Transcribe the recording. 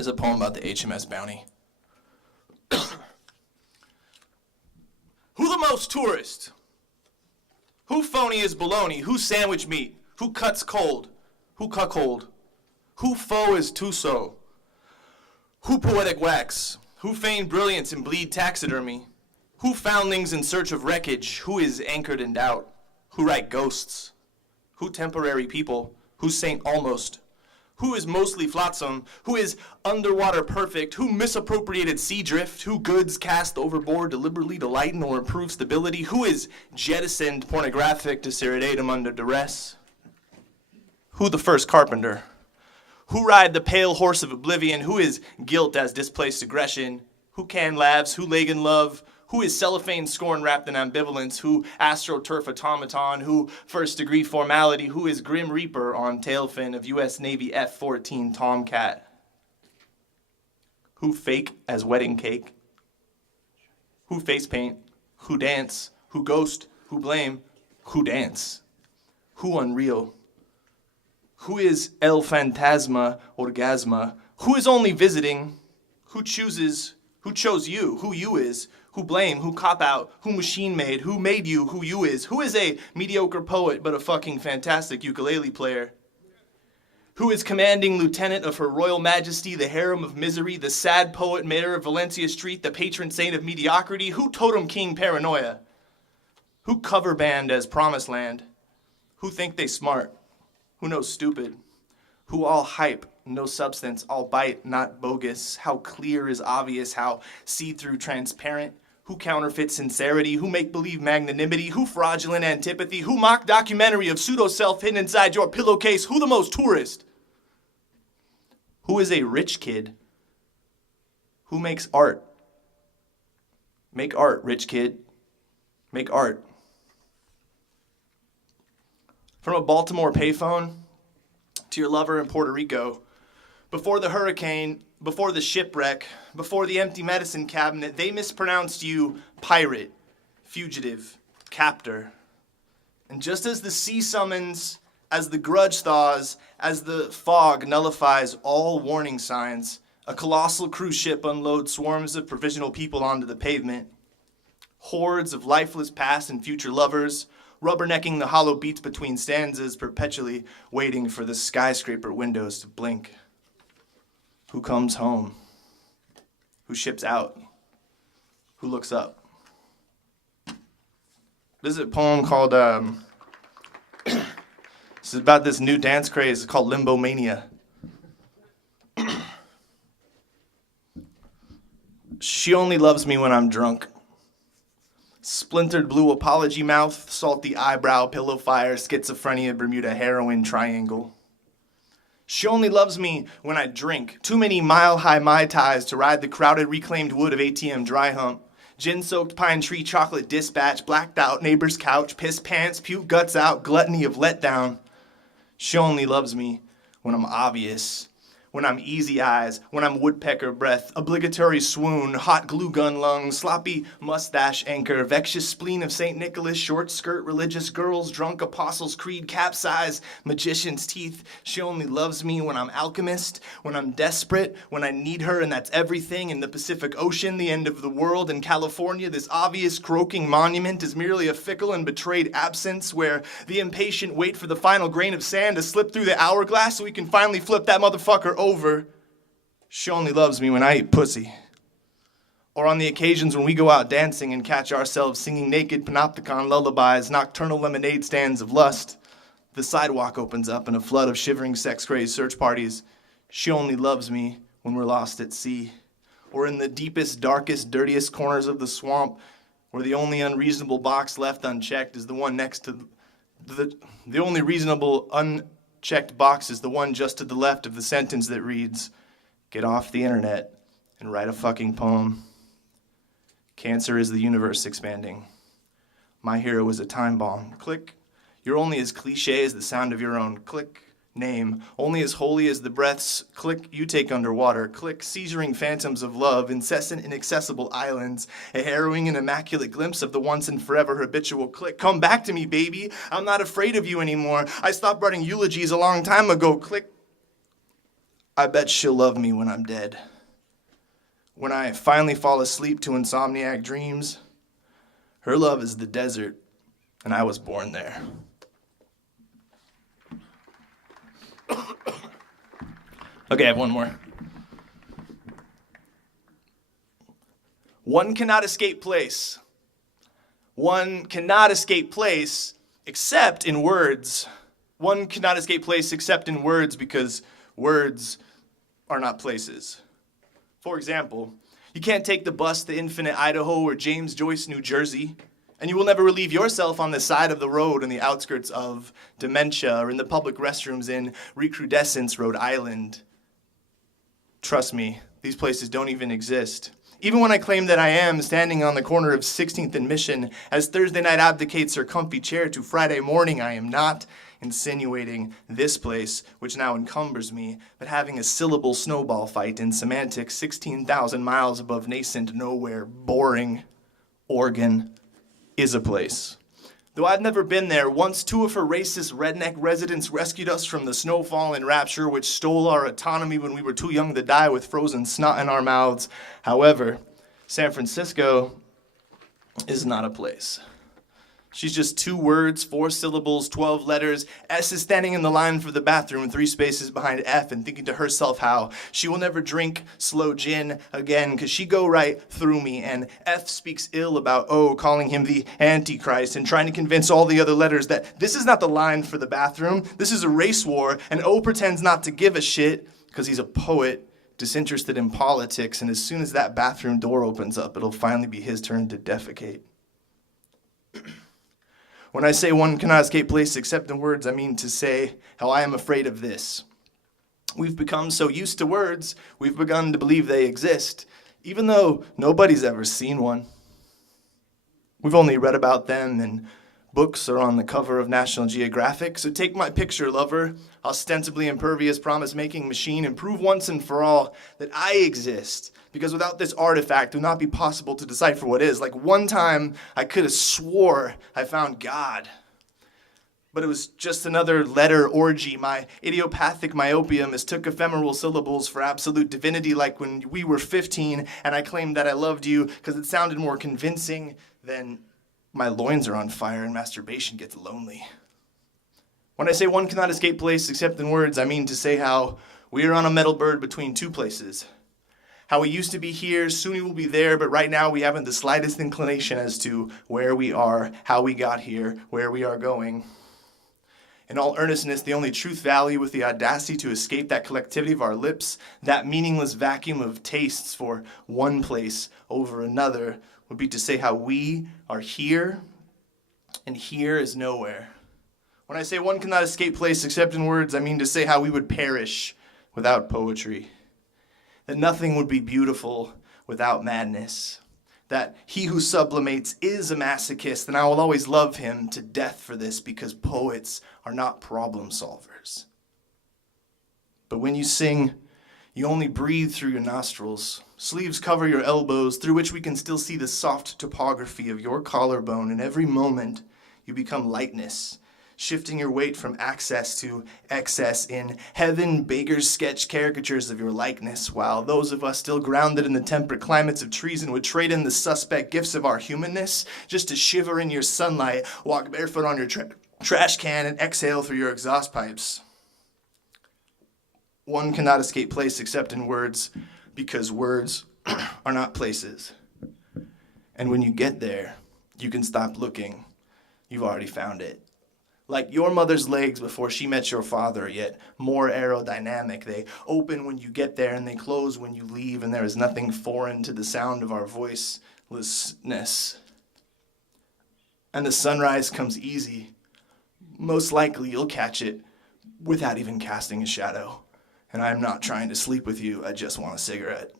There's a poem about the HMS Bounty. Who the most tourist? Who phony is baloney? Who sandwich meat? Who cuts cold? Who cuckold? Who foe is Tuso? Who poetic wax? Who feigned brilliance and bleed taxidermy? Who foundlings in search of wreckage? Who is anchored in doubt? Who write ghosts? Who temporary people? Who saint almost? Who is mostly flotsam? Who is underwater perfect? Who misappropriated sea drift? Who goods cast overboard deliberately to lighten or improve stability? Who is jettisoned pornographic desideratum under duress? Who the first carpenter? Who ride the pale horse of oblivion? Who is guilt as displaced aggression? Who can laughs? Who Lagan love? Who is cellophane scorn wrapped in ambivalence? Who astroturf automaton? Who first degree formality? Who is grim reaper on tailfin of U.S. Navy F-14 Tomcat? Who fake as wedding cake? Who face paint? Who dance? Who ghost? Who blame? Who dance? Who unreal? Who is El Fantasma Orgasma? Who is only visiting? Who chooses? Who chose you? Who you is? Who blame? Who cop out? Who machine made? Who made you? Who you is? Who is a mediocre poet but a fucking fantastic ukulele player? Who is commanding lieutenant of Her Royal Majesty, the harem of misery, the sad poet mayor of Valencia Street, the patron saint of mediocrity? Who totem king paranoia? Who cover band as Promised Land? Who think they smart? Who knows stupid? Who all hype, no substance, all bite, not bogus? How clear is obvious, how see-through transparent? Who counterfeit sincerity? Who make-believe magnanimity? Who fraudulent antipathy? Who mock documentary of pseudo-self hidden inside your pillowcase? Who the most tourist? Who is a rich kid? Who makes art? Make art, rich kid. Make art. From a Baltimore payphone to your lover in Puerto Rico, before the hurricane, before the shipwreck, before the empty medicine cabinet, they mispronounced you pirate, fugitive, captor. And just as the sea summons, as the grudge thaws, as the fog nullifies all warning signs, a colossal cruise ship unloads swarms of provisional people onto the pavement. Hordes of lifeless past and future lovers, rubbernecking the hollow beats between stanzas, perpetually waiting for the skyscraper windows to blink. Who comes home? Who ships out? Who looks up? This is a poem called, this is about this new dance craze. It's called Limbo Mania. She only loves me when I'm drunk. Splintered blue apology mouth, salty eyebrow, pillow fire, schizophrenia, Bermuda heroin triangle. She only loves me when I drink. Too many mile-high Mai Tais to ride the crowded reclaimed wood of ATM dry hump. Gin-soaked pine tree chocolate dispatch, blacked out neighbor's couch, piss pants, puke guts out, gluttony of letdown. She only loves me when I'm obvious. When I'm easy eyes, when I'm woodpecker breath, obligatory swoon, hot glue gun lungs, sloppy mustache anchor, vextious spleen of St. Nicholas, short skirt, religious girls, drunk apostles' creed, capsize, magician's teeth. She only loves me when I'm alchemist, when I'm desperate, when I need her and that's everything. In the Pacific Ocean, the end of the world, in California, this obvious croaking monument is merely a fickle and betrayed absence where the impatient wait for the final grain of sand to slip through the hourglass so we can finally flip that motherfucker over. She only loves me when I eat pussy. Or on the occasions when we go out dancing and catch ourselves singing naked panopticon lullabies, nocturnal lemonade stands of lust. The sidewalk opens up in a flood of shivering sex-crazed search parties. She only loves me when we're lost at sea. Or in the deepest, darkest, dirtiest corners of the swamp, where the only unreasonable box left unchecked is the one next to the only reasonable unchecked box is the one just to the left of the sentence that reads, "Get off the internet and write a fucking poem." Cancer is the universe expanding. My hero is a time bomb. Click. You're only as cliche as the sound of your own. Click. Name. Only as holy as the breaths. Click. You take underwater. Click. Seizuring phantoms of love. Incessant, inaccessible islands. A harrowing and immaculate glimpse of the once and forever habitual. Click. Come back to me, baby. I'm not afraid of you anymore. I stopped writing eulogies a long time ago. Click. I bet she'll love me when I'm dead. When I finally fall asleep to insomniac dreams, her love is the desert, and I was born there. Okay, I have one more. One cannot escape place. One cannot escape place except in words. One cannot escape place except in words because words are not places. For example, you can't take the bus to Infinite, Idaho, or James Joyce, New Jersey, and you will never relieve yourself on the side of the road in the outskirts of dementia or in the public restrooms in Recrudescence, Rhode Island. Trust me, these places don't even exist. Even when I claim that I am standing on the corner of 16th and Mission as Thursday night abdicates her comfy chair to Friday morning, I am not insinuating this place, which now encumbers me, but having a syllable snowball fight in semantics 16,000 miles above nascent nowhere, boring Oregon is a place. Though I've never been there, once two of her racist redneck residents rescued us from the snowfall and rapture which stole our autonomy when we were too young to die with frozen snot in our mouths. However, San Francisco is not a place. She's just 2 words, 4 syllables, 12 letters. S is standing in the line for the bathroom 3 spaces behind F and thinking to herself how she will never drink slow gin again because she go right through me. And F speaks ill about O, calling him the Antichrist and trying to convince all the other letters that this is not the line for the bathroom. This is a race war. And O pretends not to give a shit because he's a poet disinterested in politics. And as soon as that bathroom door opens up, it'll finally be his turn to defecate. When I say one cannot escape place except in words, I mean to say how I am afraid of this. We've become so used to words, we've begun to believe they exist, even though nobody's ever seen one. We've only read about them in books or on the cover of National Geographic. So take my picture, lover, ostensibly impervious promise-making machine, and prove once and for all that I exist. Because without this artifact, it would not be possible to decipher what is. Like one time, I could have swore I found God. But it was just another letter orgy. My idiopathic myopia mistook ephemeral syllables for absolute divinity, like when we were 15, and I claimed that I loved you because it sounded more convincing than my loins are on fire and masturbation gets lonely. When I say one cannot escape place except in words, I mean to say how we are on a metal bird between 2 places. How we used to be here, soon we will be there, but right now we haven't the slightest inclination as to where we are, how we got here, where we are going. In all earnestness, the only truth value with the audacity to escape that collectivity of our lips, that meaningless vacuum of tastes for one place over another, would be to say how we are here, and here is nowhere. When I say one cannot escape place except in words, I mean to say how we would perish without poetry. That nothing would be beautiful without madness. That he who sublimates is a masochist, and I will always love him to death for this because poets are not problem solvers. But when you sing, you only breathe through your nostrils. Sleeves cover your elbows, through which we can still see the soft topography of your collarbone, and every moment you become lightness, shifting your weight from access to excess in heaven beggars sketch caricatures of your likeness, while those of us still grounded in the temperate climates of treason would trade in the suspect gifts of our humanness just to shiver in your sunlight, walk barefoot on your trash can, and exhale through your exhaust pipes. One cannot escape place except in words, because words are not places. And when you get there, you can stop looking. You've already found it. Like your mother's legs before she met your father, yet more aerodynamic. They open when you get there and they close when you leave, and there is nothing foreign to the sound of our voicelessness. And the sunrise comes easy. Most likely you'll catch it without even casting a shadow. And I'm not trying to sleep with you, I just want a cigarette.